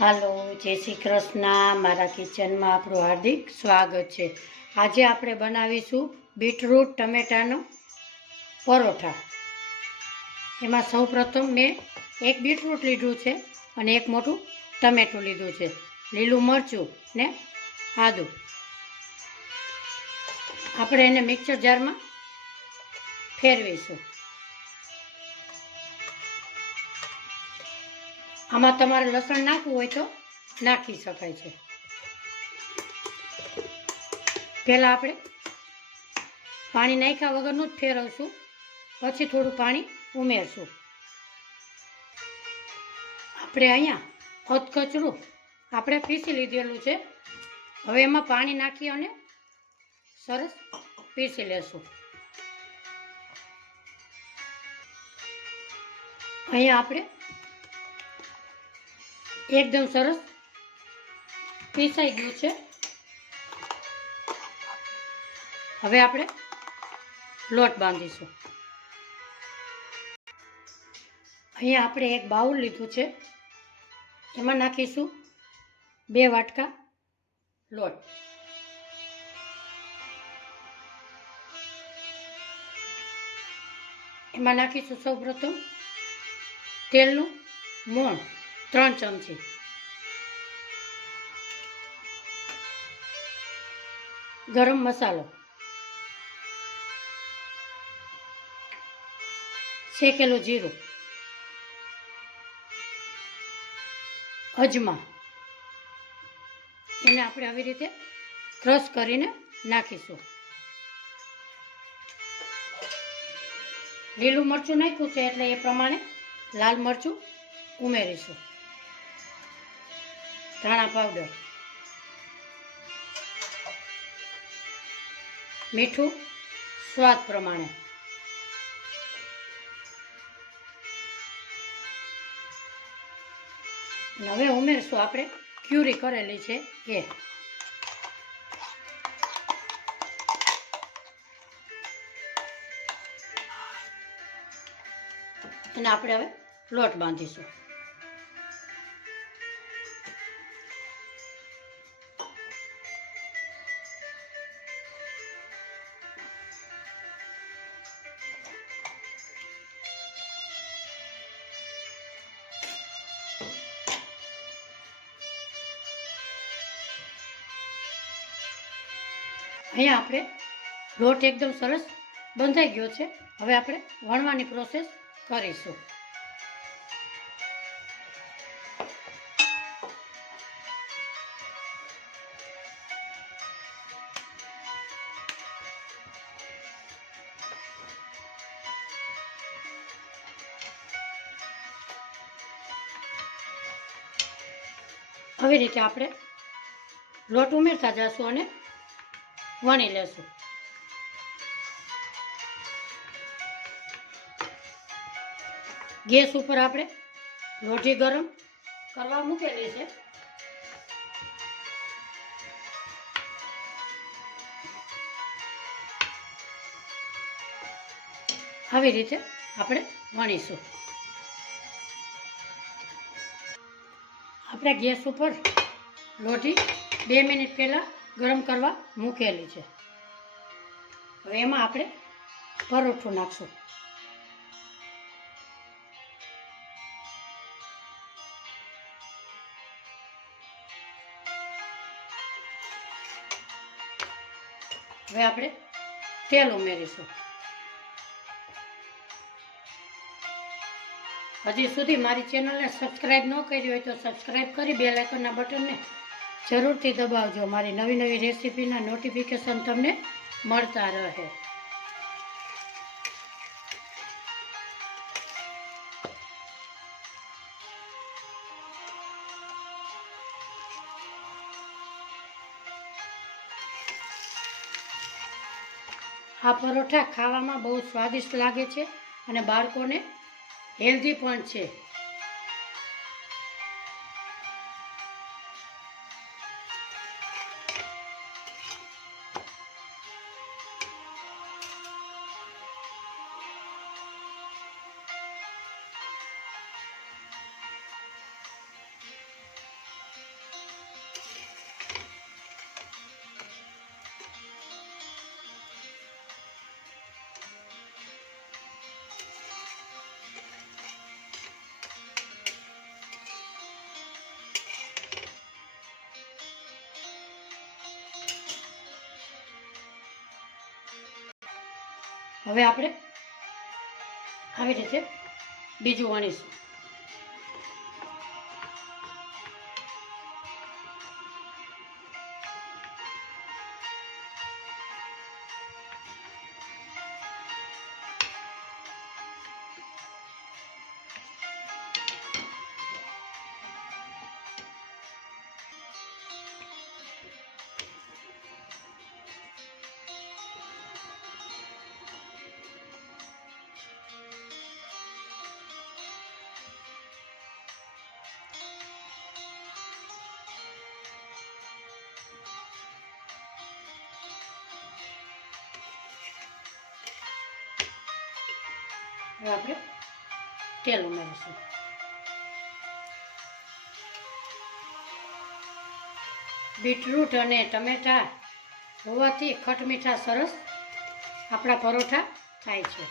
હાલો, જય શ્રી કૃષ્ણ. મારા કિચનમાં આપણું હાર્દિક સ્વાગત છે. આજે આપણે બનાવીશું બીટરૂટ ટમેટાનો પરોઠા. એમાં સૌપ્રથમ મેં એક બીટરૂટ લીધું છે અને એક મોટું ટમેટું લીધું છે, લીલું મરચું ને આદું. આપણે એને મિક્સર જારમાં ફેરવીશું. આમાં તમારે લસણ નાખવું હોય તો નાખી શકાય છે. પહેલાં આપણે પાણી નાખ્યા વગરનું જ ફેરવશું, પછી થોડું પાણી ઉમેરશું. આપણે અહીંયા અધકચરું આપણે પીસી લીધેલું છે. હવે એમાં પાણી નાખી અને સરસ પીસી લેશું. અહીંયા આપણે એકદમ સરસ પીસાઈ ગયું છે. હવે આપણે લોટ બાંધીશું. અહીંયા આપણે એક બાઉલ લીધું છે, એમાં નાખીશું 2 વાટકા લોટ. એમાં નાખીશું સૌપ્રથમ તેલનું મોણ 3 ચમચી, ગરમ મસાલો, શેકેલું જીરું, અજમા. એને આપણે આવી રીતે ક્રશ કરીને નાખીશું. લીલું મરચું નાખ્યું છે એટલે એ પ્રમાણે લાલ મરચું ઉમેરીશું. ધાણા પાવડર, મીઠું સ્વાદ પ્રમાણે, હવે ઉમેરશું આપણે ક્યુરી કરેલી છે એ. અને આપણે હવે લોટ બાંધીશું. અહીંયા આપણે લોટ એકદમ સરસ બંધાઈ ગયો છે. હવે આપણે વણવાની પ્રોસેસ કરીશું. આવી રીતે આપણે લોટ ઉમેરતા જશું અને વણી લેશું. ગેસ ઉપર આપણે લોઢી ગરમ કરવા મૂકેલી છે. આવી રીતે આપણે વણીશું. આપણે ગેસ ઉપર લોઢી 2 મિનિટ પહેલાં ગરમ કરવા મૂકેલી છે. હવે એમાં આપણે પરોઠું નાખશું. હવે આપણે તેલ ઉમેરીશું. હજી સુધી મારી ચેનલને સબસ્ક્રાઈબ ન કરી હોય તો સબસ્ક્રાઈબ કરી બેલ આઇકનના બટનને જરૂરથી દબાવજો. મારી નવી નવી રેસીપીના નોટિફિકેશન તમને મળતા રહે. આ પરોઠા ખાવામાં બહુ સ્વાદિષ્ટ લાગે છે અને બાળકોને હેલ્ધી પણ છે. હવે આપણે આવી રીતે બીજું વણીશું. હવે આપણે તેલ ઉમેરીશું. બીટરૂટ અને ટમેટાં હોવાથી ખટમીઠા સરસ આપણા પરોઠા થાય છે.